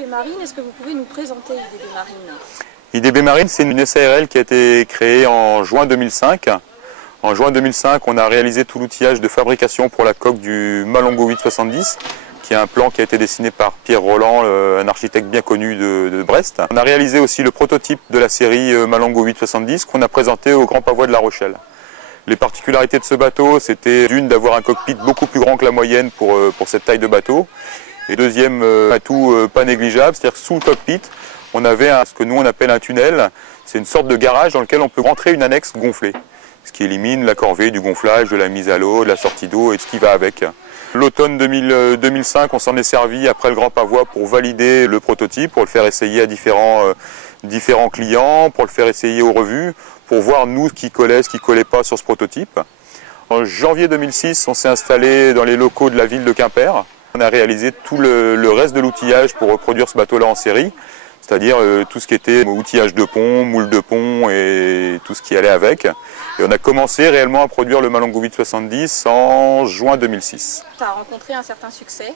IDB Marine. Est-ce que vous pouvez nous présenter IDB Marine? IDB Marine, c'est une SARL qui a été créée en juin 2005. En juin 2005, on a réalisé tout l'outillage de fabrication pour la coque du Malongo 870, qui est un plan qui a été dessiné par Pierre Roland, un architecte bien connu de Brest. On a réalisé aussi le prototype de la série Malongo 870 qu'on a présenté au Grand Pavois de La Rochelle. Les particularités de ce bateau, c'était d'une d'avoir un cockpit beaucoup plus grand que la moyenne pour cette taille de bateau. Et deuxième atout pas négligeable, c'est-à-dire que sous le cockpit, on avait ce que nous on appelle un tunnel. C'est une sorte de garage dans lequel on peut rentrer une annexe gonflée, ce qui élimine la corvée du gonflage, de la mise à l'eau, de la sortie d'eau et ce qui va avec. L'automne 2005, on s'en est servi après le Grand Pavois pour valider le prototype, pour le faire essayer à différents clients, pour le faire essayer aux revues, pour voir nous ce qui collait pas sur ce prototype. En janvier 2006, on s'est installé dans les locaux de la ville de Quimper. On a réalisé tout le reste de l'outillage pour reproduire ce bateau-là en série, c'est-à-dire tout ce qui était outillage de pont, moule de pont et tout ce qui allait avec. Et on a commencé réellement à produire le Malongo 870 en juin 2006. Tu as rencontré un certain succès.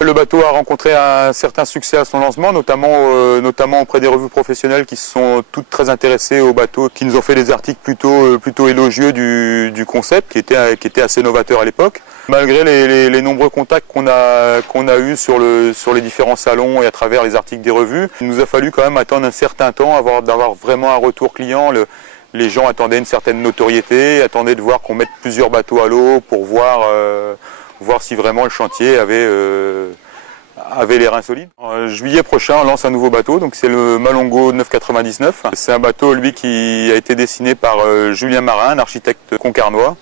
Le bateau a rencontré un certain succès à son lancement, notamment auprès des revues professionnelles qui se sont toutes très intéressées au bateau, qui nous ont fait des articles plutôt élogieux du concept, qui était assez novateur à l'époque. Malgré les nombreux contacts qu'on a eus sur les différents salons et à travers les articles des revues, il nous a fallu quand même attendre un certain temps d'avoir vraiment un retour client. Les gens attendaient une certaine notoriété, attendaient de voir qu'on mette plusieurs bateaux à l'eau pour voir si vraiment le chantier avait les reins solides. En juillet prochain, on lance un nouveau bateau, donc c'est le Malongo 999. C'est un bateau, lui, qui a été dessiné par Julien Marin, un architecte concarnois.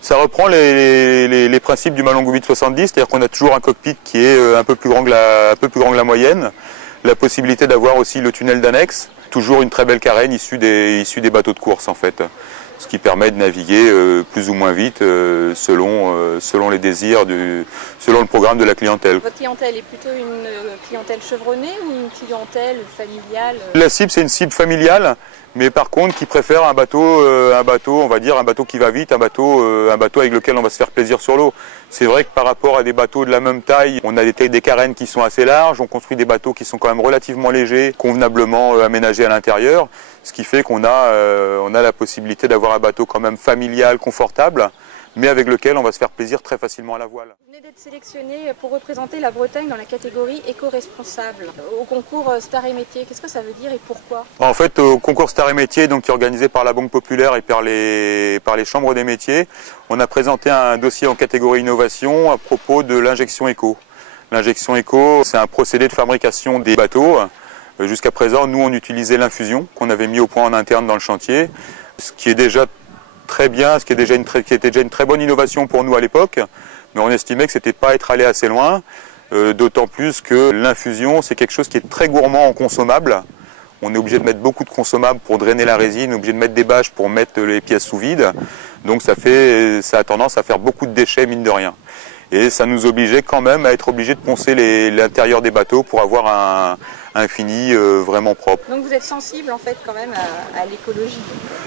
Ça reprend les principes du Malongo 870, c'est-à-dire qu'on a toujours un cockpit qui est un peu plus grand que la moyenne, la possibilité d'avoir aussi le tunnel d'annexe, toujours une très belle carène issue des bateaux de course en fait, ce qui permet de naviguer plus ou moins vite selon les désirs, selon le programme de la clientèle. Votre clientèle est plutôt une clientèle chevronnée ou une clientèle familiale? La cible, c'est une cible familiale, mais par contre qui préfère un bateau, on va dire un bateau qui va vite, un bateau avec lequel on va se faire plaisir sur l'eau. C'est vrai que par rapport à des bateaux de la même taille, on a des carènes qui sont assez larges, on construit des bateaux qui sont quand même relativement légers, convenablement aménagés à l'intérieur, ce qui fait qu'on a la possibilité d'avoir un bateau quand même familial, confortable, mais avec lequel on va se faire plaisir très facilement à la voile. Vous venez d'être sélectionné pour représenter la Bretagne dans la catégorie éco-responsable au concours Star et Métiers. Qu'est-ce que ça veut dire et pourquoi? En fait, au concours Star et Métiers, donc qui est organisé par la Banque Populaire et par les chambres des métiers, on a présenté un dossier en catégorie innovation à propos de l'injection éco. L'injection éco, c'est un procédé de fabrication des bateaux. Jusqu'à présent, nous, on utilisait l'infusion qu'on avait mis au point en interne dans le chantier, ce qui est déjà très bien, qui était déjà une très bonne innovation pour nous à l'époque, mais on estimait que c'était pas être allé assez loin, d'autant plus que l'infusion, c'est quelque chose qui est très gourmand en consommables. On est obligé de mettre beaucoup de consommables pour drainer la résine, on est obligé de mettre des bâches pour mettre les pièces sous vide, donc ça a tendance à faire beaucoup de déchets, mine de rien. Et ça nous obligeait quand même à être obligé de poncer l'intérieur des bateaux pour avoir un fini vraiment propre. Donc vous êtes sensible en fait quand même à l'écologie,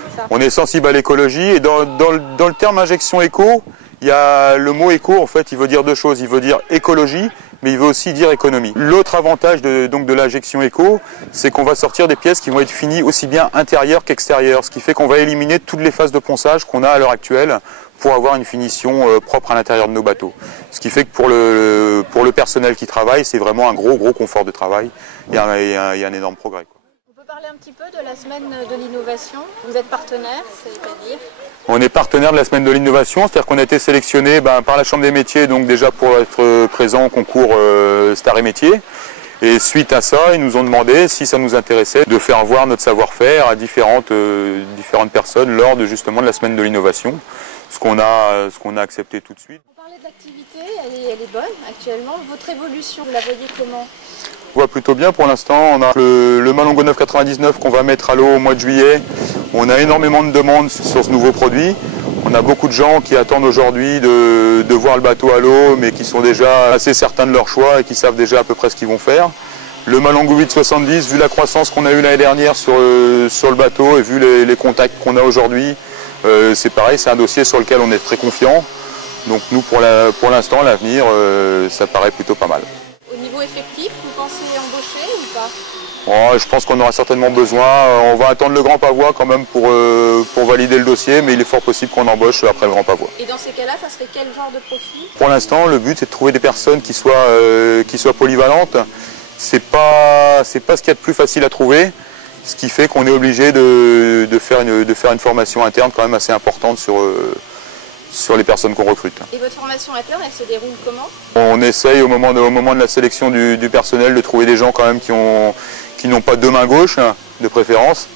c'est ça? On est sensible à l'écologie et dans le terme injection éco, il y a le mot éco en fait, il veut dire deux choses. Il veut dire écologie, mais il veut aussi dire économie. L'autre avantage de l'injection éco, c'est qu'on va sortir des pièces qui vont être finies aussi bien intérieures qu'extérieures, ce qui fait qu'on va éliminer toutes les phases de ponçage qu'on a à l'heure actuelle pour avoir une finition propre à l'intérieur de nos bateaux. Ce qui fait que pour le personnel qui travaille, c'est vraiment un gros confort de travail. Il y a un énorme progrès, quoi. On peut parler un petit peu de la semaine de l'innovation. Vous êtes partenaire, c'est-à-dire? On est partenaire de la semaine de l'innovation, c'est-à-dire qu'on a été sélectionné par la Chambre des métiers, donc déjà pour être présent au concours Star et Métiers. Et suite à ça, ils nous ont demandé si ça nous intéressait de faire voir notre savoir-faire à différentes personnes lors de justement de la semaine de l'innovation, ce qu'on a accepté tout de suite. On parlait de l'activité, elle est bonne actuellement. Votre évolution, vous la voyez comment? On voit plutôt bien pour l'instant. On a le Malongo 999 qu'on va mettre à l'eau au mois de juillet. On a énormément de demandes sur ce nouveau produit. On a beaucoup de gens qui attendent aujourd'hui de voir le bateau à l'eau, mais qui sont déjà assez certains de leur choix et qui savent déjà à peu près ce qu'ils vont faire. Le Malongo 870, vu la croissance qu'on a eue l'année dernière sur le bateau et vu les contacts qu'on a aujourd'hui, c'est pareil, c'est un dossier sur lequel on est très confiant. Donc nous, pour l'instant, l'avenir, ça paraît plutôt pas mal. Au niveau effectif, vous pensez embaucher ou pas? Oh, je pense qu'on aura certainement besoin. On va attendre le Grand Pavois quand même pour valider le dossier, mais il est fort possible qu'on embauche après le Grand Pavois. Et dans ces cas-là, ça serait quel genre de profil? Pour l'instant, le but c'est de trouver des personnes qui soient polyvalentes. C'est pas ce qu'il y a de plus facile à trouver, ce qui fait qu'on est obligé de faire une formation interne quand même assez importante sur les personnes qu'on recrute. Et votre formation interne, elle se déroule comment? On essaye au moment de la sélection du personnel de trouver des gens quand même qui n'ont pas deux mains gauches, de préférence.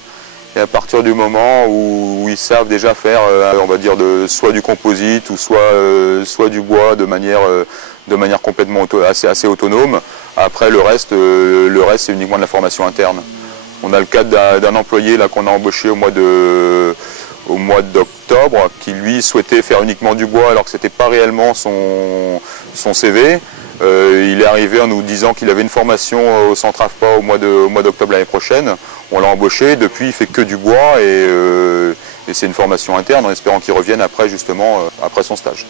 Et à partir du moment où ils savent déjà faire, on va dire, soit du composite ou soit du bois de manière complètement assez autonome, après le reste c'est uniquement de la formation interne. On a le cas d'un employé qu'on a embauché au mois d'octobre, qui lui souhaitait faire uniquement du bois alors que ce n'était pas réellement son CV. Il est arrivé en nous disant qu'il avait une formation au centre AFPA au mois d'octobre l'année prochaine. On l'a embauché, depuis il fait que du bois et c'est une formation interne en espérant qu'il revienne après justement après son stage.